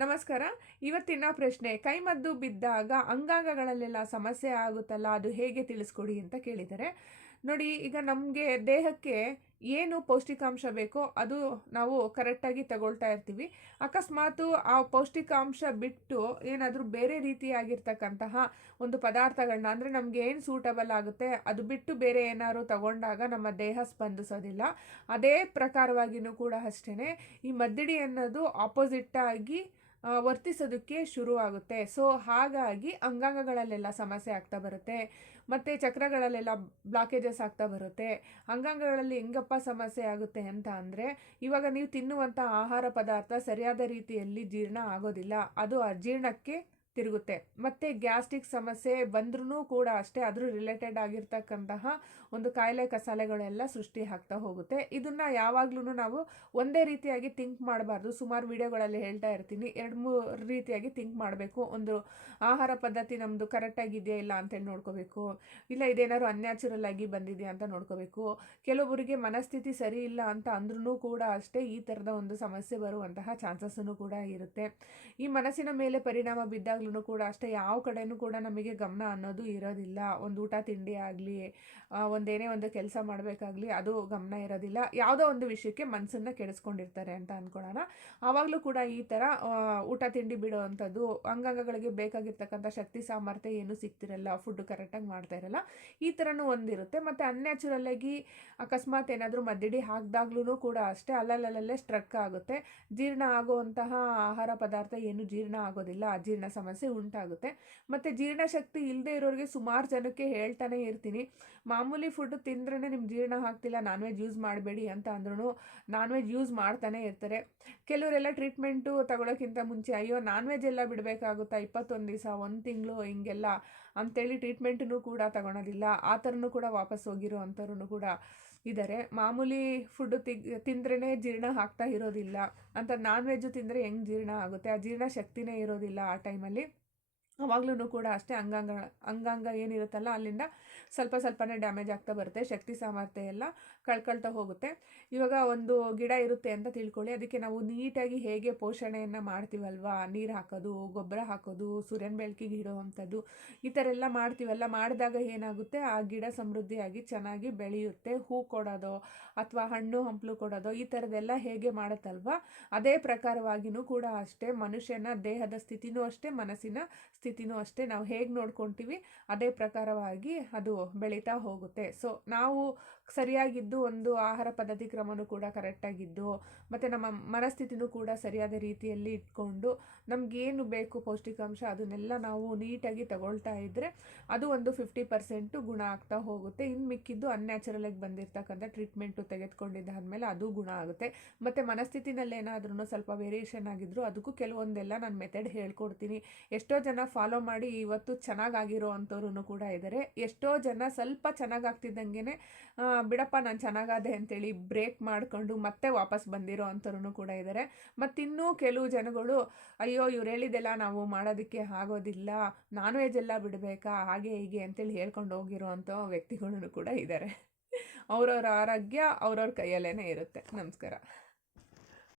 ನಮಸ್ಕಾರ. ಇವತ್ತಿನ ಪ್ರಶ್ನೆ, ಕೈಮದ್ದು ಬಿದ್ದಾಗ ಅಂಗಾಂಗಗಳಲ್ಲೆಲ್ಲ ಸಮಸ್ಯೆ ಆಗುತ್ತಲ್ಲ, ಅದು ಹೇಗೆ ತಿಳಿಸ್ಕೊಡಿ ಅಂತ ಕೇಳಿದ್ದಾರೆ. ನೋಡಿ, ಈಗ ನಮಗೆ ದೇಹಕ್ಕೆ ಏನು ಪೌಷ್ಟಿಕಾಂಶ ಬೇಕೋ ಅದು ನಾವು ಕರೆಕ್ಟಾಗಿ ತಗೊಳ್ತಾ ಇರ್ತೀವಿ. ಅಕಸ್ಮಾತು ಆ ಪೌಷ್ಟಿಕಾಂಶ ಬಿಟ್ಟು ಏನಾದರೂ ಬೇರೆ ರೀತಿಯಾಗಿರ್ತಕ್ಕಂತಹ ಒಂದು ಪದಾರ್ಥಗಳನ್ನ, ಅಂದರೆ ನಮಗೆ ಏನು ಸೂಟಬಲ್ ಆಗುತ್ತೆ ಅದು ಬಿಟ್ಟು ಬೇರೆ ಏನಾದ್ರು ತಗೊಂಡಾಗ ನಮ್ಮ ದೇಹ ಸ್ಪಂದಿಸೋದಿಲ್ಲ. ಅದೇ ಪ್ರಕಾರವಾಗಿಯೂ ಕೂಡ ಅಷ್ಟೇ ಈ ಮದ್ದಿಡಿ ಅನ್ನೋದು ಆಪೋಸಿಟ್ಟಾಗಿ ವರ್ತಿಸೋದಕ್ಕೆ ಶುರುವಾಗುತ್ತೆ. ಸೊ ಹಾಗಾಗಿ ಅಂಗಾಂಗಗಳಲ್ಲೆಲ್ಲ ಸಮಸ್ಯೆ ಆಗ್ತಾ ಬರುತ್ತೆ, ಮತ್ತು ಚಕ್ರಗಳಲ್ಲೆಲ್ಲ ಬ್ಲಾಕೇಜಸ್ ಆಗ್ತಾ ಬರುತ್ತೆ. ಅಂಗಾಂಗಗಳಲ್ಲಿ ಹೆಂಗಪ್ಪ ಸಮಸ್ಯೆ ಆಗುತ್ತೆ ಅಂತ ಅಂದರೆ, ಇವಾಗ ನೀವು ತಿನ್ನುವಂಥ ಆಹಾರ ಪದಾರ್ಥ ಸರಿಯಾದ ರೀತಿಯಲ್ಲಿ ಜೀರ್ಣ ಆಗೋದಿಲ್ಲ, ಅದು ಅಜೀರ್ಣಕ್ಕೆ ತಿರುಗುತ್ತೆ. ಮತ್ತು ಗ್ಯಾಸ್ಟ್ರಿಕ್ ಸಮಸ್ಯೆ ಬಂದ್ರೂ ಕೂಡ ಅಷ್ಟೇ, ಅದ್ರ ರಿಲೇಟೆಡ್ ಆಗಿರ್ತಕ್ಕಂತಹ ಒಂದು ಕಾಯಿಲೆ ಕಸಾಲೆಗಳೆಲ್ಲ ಸೃಷ್ಟಿ ಆಗ್ತಾ ಹೋಗುತ್ತೆ. ಇದನ್ನು ಯಾವಾಗ್ಲೂ ನಾವು ಒಂದೇ ರೀತಿಯಾಗಿ ಥಿಂಕ್ ಮಾಡಬಾರ್ದು. ಸುಮಾರು ವಿಡಿಯೋಗಳಲ್ಲಿ ಹೇಳ್ತಾ ಇರ್ತೀನಿ, 2-3 ರೀತಿಯಾಗಿ ಥಿಂಕ್ ಮಾಡಬೇಕು. ಒಂದು ಆಹಾರ ಪದ್ಧತಿ ನಮ್ಮದು ಕರೆಕ್ಟಾಗಿದೆಯಾ ಇಲ್ಲ ಅಂತೇಳಿ ನೋಡ್ಕೋಬೇಕು, ಇಲ್ಲ ಇದೇನಾದ್ರು ಅನ್ಯಾಚುರಲ್ ಆಗಿ ಬಂದಿದೆಯಾ ಅಂತ ನೋಡ್ಕೋಬೇಕು. ಕೆಲವೊಬ್ಬರಿಗೆ ಮನಸ್ಥಿತಿ ಸರಿ ಇಲ್ಲ ಅಂತ ಅಂದ್ರೂ ಕೂಡ ಅಷ್ಟೇ ಈ ಥರದ ಒಂದು ಸಮಸ್ಯೆ ಬರುವಂತಹ ಚಾನ್ಸಸ್ಸನ್ನು ಕೂಡ ಇರುತ್ತೆ. ಈ ಮನಸ್ಸಿನ ಮೇಲೆ ಪರಿಣಾಮ ಬಿದ್ದಾಗ ಕೂಡ ಅಷ್ಟೇ ಯಾವ ಕಡೆನೂ ಕೂಡ ನಮಗೆ ಗಮನ ಅನ್ನೋದು ಇರೋದಿಲ್ಲ. ಒಂದು ಊಟ ತಿಂಡಿ ಆಗಲಿ, ಒಂದೇನೇ ಒಂದು ಕೆಲಸ ಮಾಡಬೇಕಾಗ್ಲಿ, ಅದು ಗಮನ ಇರೋದಿಲ್ಲ. ಯಾವುದೋ ಒಂದು ವಿಷಯಕ್ಕೆ ಮನಸ್ಸನ್ನು ಕೆಡಿಸ್ಕೊಂಡಿರ್ತಾರೆ ಅಂತ ಅಂದ್ಕೊಳ್ಳೋಣ. ಆವಾಗಲೂ ಕೂಡ ಈ ಥರ ಊಟ ತಿಂಡಿ ಬಿಡುವಂಥದ್ದು, ಅಂಗಾಂಗಗಳಿಗೆ ಬೇಕಾಗಿರ್ತಕ್ಕಂಥ ಶಕ್ತಿ ಸಾಮರ್ಥ್ಯ ಏನೂ ಸಿಗ್ತಿರಲ್ಲ, ಫುಡ್ ಕರೆಕ್ಟಾಗಿ ಮಾಡ್ತಾ ಇರಲ್ಲ, ಈ ಥರನೂ ಒಂದಿರುತ್ತೆ. ಮತ್ತು ಅನ್ಯಾಚುರಲ್ಲಾಗಿ ಅಕಸ್ಮಾತ್ ಏನಾದರೂ ಮದ್ದಿಡಿ ಹಾಕಿದಾಗ್ಲೂ ಕೂಡ ಅಷ್ಟೇ ಅಲ್ಲಲ್ಲೇ ಸ್ಟ್ರಕ್ ಆಗುತ್ತೆ. ಜೀರ್ಣ ಆಗುವಂತಹ ಆಹಾರ ಪದಾರ್ಥ ಏನು ಜೀರ್ಣ ಆಗೋದಿಲ್ಲ, ಅಜೀರ್ಣ ಸಮಸ್ಯೆ ಉಂಟಾಗುತ್ತೆ. ಮತ್ತು ಜೀರ್ಣಶಕ್ತಿ ಇಲ್ಲದೆ ಇರೋರಿಗೆ ಸುಮಾರು ಜನಕ್ಕೆ ಹೇಳ್ತಾನೆ ಇರ್ತೀನಿ, ಮಾಮೂಲಿ ಫುಡ್ ತಿಂದ್ರೇ ನಿಮ್ಗೆ ಜೀರ್ಣ ಆಗ್ತಿಲ್ಲ, ನಾನ್ ವೆಜ್ ಯೂಸ್ ಮಾಡಬೇಡಿ ಅಂತ ಅಂದ್ರೂ ನಾನ್ ವೆಜ್ ಯೂಸ್ ಮಾಡ್ತಾನೆ ಇರ್ತಾರೆ. ಕೆಲವರೆಲ್ಲ ಟ್ರೀಟ್ಮೆಂಟು ತಗೊಳ್ಳೋಕ್ಕಿಂತ ಮುಂಚೆ ಅಯ್ಯೋ ನಾನ್ ವೆಜ್ ಎಲ್ಲ ಬಿಡಬೇಕಾಗುತ್ತಾ 21 ದಿವಸ 1 ತಿಂಗಳು ಹಿಂಗೆಲ್ಲ ಅಂತೇಳಿ ಟ್ರೀಟ್ಮೆಂಟೂ ಕೂಡ ತಗೊಳೋದಿಲ್ಲ. ಆ ಥರನೂ ಕೂಡ ವಾಪಸ್ ಹೋಗಿರೋ ಅಂಥವ್ರು ಕೂಡ ಇದ್ದಾರೆ. ಮಾಮೂಲಿ ಫುಡ್ಡು ತಿಂದ್ರೇ ಜೀರ್ಣ ಆಗ್ತಾ ಇರೋದಿಲ್ಲ ಅಂತ ನಾನ್ ವೆಜ್ಜು ತಿಂದರೆ ಹೆಂಗೆ ಜೀರ್ಣ ಆಗುತ್ತೆ, ಆ ಜೀರ್ಣ ಶಕ್ತಿನೇ ಇರೋದಿಲ್ಲ ಆ ಟೈಮಲ್ಲಿ. ಅವಾಗ್ಲೂ ಕೂಡ ಅಷ್ಟೇ ಅಂಗಾಂಗ ಏನಿರುತ್ತಲ್ಲ ಅಲ್ಲಿಂದ ಸ್ವಲ್ಪನೇ ಡ್ಯಾಮೇಜ್ ಆಗ್ತಾ ಬರುತ್ತೆ, ಶಕ್ತಿ ಸಾಮರ್ಥ್ಯ ಎಲ್ಲ ಕಳ್ಕೊಳ್ತಾ ಹೋಗುತ್ತೆ. ಇವಾಗ ಒಂದು ಗಿಡ ಇರುತ್ತೆ ಅಂತ ತಿಳ್ಕೊಳ್ಳಿ, ಅದಕ್ಕೆ ನಾವು ನೀಟಾಗಿ ಹೇಗೆ ಪೋಷಣೆಯನ್ನು ಮಾಡ್ತೀವಲ್ವಾ, ನೀರು ಹಾಕೋದು, ಗೊಬ್ಬರ ಹಾಕೋದು, ಸೂರ್ಯನ ಬೆಳಕಿಗೆ ಇಡುವಂಥದ್ದು, ಈ ಥರ ಎಲ್ಲ ಮಾಡ್ತೀವಲ್ಲ, ಮಾಡಿದಾಗ ಏನಾಗುತ್ತೆ ಆ ಗಿಡ ಸಮೃದ್ಧಿಯಾಗಿ ಚೆನ್ನಾಗಿ ಬೆಳೆಯುತ್ತೆ. ಹೂ ಕೊಡೋದು ಅಥವಾ ಹಣ್ಣು ಹಂಪಲು ಕೊಡೋದು ಈ ಥರದ್ದೆಲ್ಲ ಹೇಗೆ ಮಾಡುತ್ತಲ್ವ, ಅದೇ ಪ್ರಕಾರವಾಗಿಯೂ ಕೂಡ ಅಷ್ಟೇ ಮನುಷ್ಯನ ದೇಹದ ಸ್ಥಿತಿನೂ ಅಷ್ಟೇ, ಮನಸ್ಸಿನ ಸ್ಥಿತಿನೂ ಅಷ್ಟೇ, ನಾವು ಹೇಗೆ ನೋಡ್ಕೊತೀವಿ ಅದೇ ಪ್ರಕಾರವಾಗಿ ಅದು ಬೆಳೀತಾ ಹೋಗುತ್ತೆ. ಸೊ ನಾವು ಸರಿಯಾಗಿದ್ದು, ಒಂದು ಆಹಾರ ಪದ್ಧತಿ ಕ್ರಮನೂ ಕೂಡ ಕರೆಕ್ಟಾಗಿದ್ದು, ಮತ್ತು ನಮ್ಮ ಮನಸ್ಥಿತಿನೂ ಕೂಡ ಸರಿಯಾದ ರೀತಿಯಲ್ಲಿ ಇಟ್ಕೊಂಡು ನಮಗೇನು ಬೇಕು ಪೌಷ್ಟಿಕಾಂಶ ಅದನ್ನೆಲ್ಲ ನಾವು ನೀಟಾಗಿ ತಗೊಳ್ತಾ ಇದ್ದರೆ ಅದು ಒಂದು 50% ಗುಣ ಆಗ್ತಾ ಹೋಗುತ್ತೆ. ಇನ್ನು ಮಿಕ್ಕಿದ್ದು ಅನ್ಯಾಚುರಲಾಗಿ ಬಂದಿರತಕ್ಕಂಥ ಟ್ರೀಟ್ಮೆಂಟು ತೆಗೆದುಕೊಂಡಿದ್ದಾದಮೇಲೆ ಅದು ಗುಣ ಆಗುತ್ತೆ. ಮತ್ತು ಮನಸ್ಥಿತಿನಲ್ಲಿ ಏನಾದ್ರೂ ಸ್ವಲ್ಪ ವೇರಿಯೇಷನ್ ಆಗಿದ್ರು ಅದಕ್ಕೂ ಕೆಲವೊಂದೆಲ್ಲ ನಾನು ಮೆಥಡ್ ಹೇಳ್ಕೊಡ್ತೀನಿ. ಎಷ್ಟೋ ಜನ ಫಾಲೋ ಮಾಡಿ ಇವತ್ತು ಚೆನ್ನಾಗಾಗಿರೋ ಅಂಥವ್ರು ಕೂಡ ಇದ್ದಾರೆ. ಎಷ್ಟೋ ಜನ ಸ್ವಲ್ಪ ಚೆನ್ನಾಗಾಗ್ತಿದ್ದಂಗೆ ಬಿಡಪ್ಪ ನಾನು ಚೆನ್ನಾಗಾದೆ ಅಂತೇಳಿ ಬ್ರೇಕ್ ಮಾಡಿಕೊಂಡು ಮತ್ತೆ ವಾಪಸ್ ಬಂದಿರೋ ಅಂಥವ್ರು ಕೂಡ ಇದ್ದಾರೆ. ಮತ್ತಿನ್ನೂ ಕೆಲವು ಜನಗಳು ಅಯ್ಯೋ ಇವ್ರು ಹೇಳಿದೆಲ್ಲ ನಾವು ಮಾಡೋದಕ್ಕೆ ಆಗೋದಿಲ್ಲ, ನಾನ್ ವೆಜ್ ಎಲ್ಲ ಬಿಡಬೇಕಾ ಹಾಗೆ ಹೀಗೆ ಅಂತೇಳಿ ಹೇಳ್ಕೊಂಡು ಹೋಗಿರೋ ಅಂಥ ವ್ಯಕ್ತಿಗಳೂ ಕೂಡ ಇದ್ದಾರೆ. ಅವ್ರವ್ರ ಆರೋಗ್ಯ ಅವ್ರವ್ರ ಕೈಯಲ್ಲೇ ಇರುತ್ತೆ. ನಮಸ್ಕಾರ.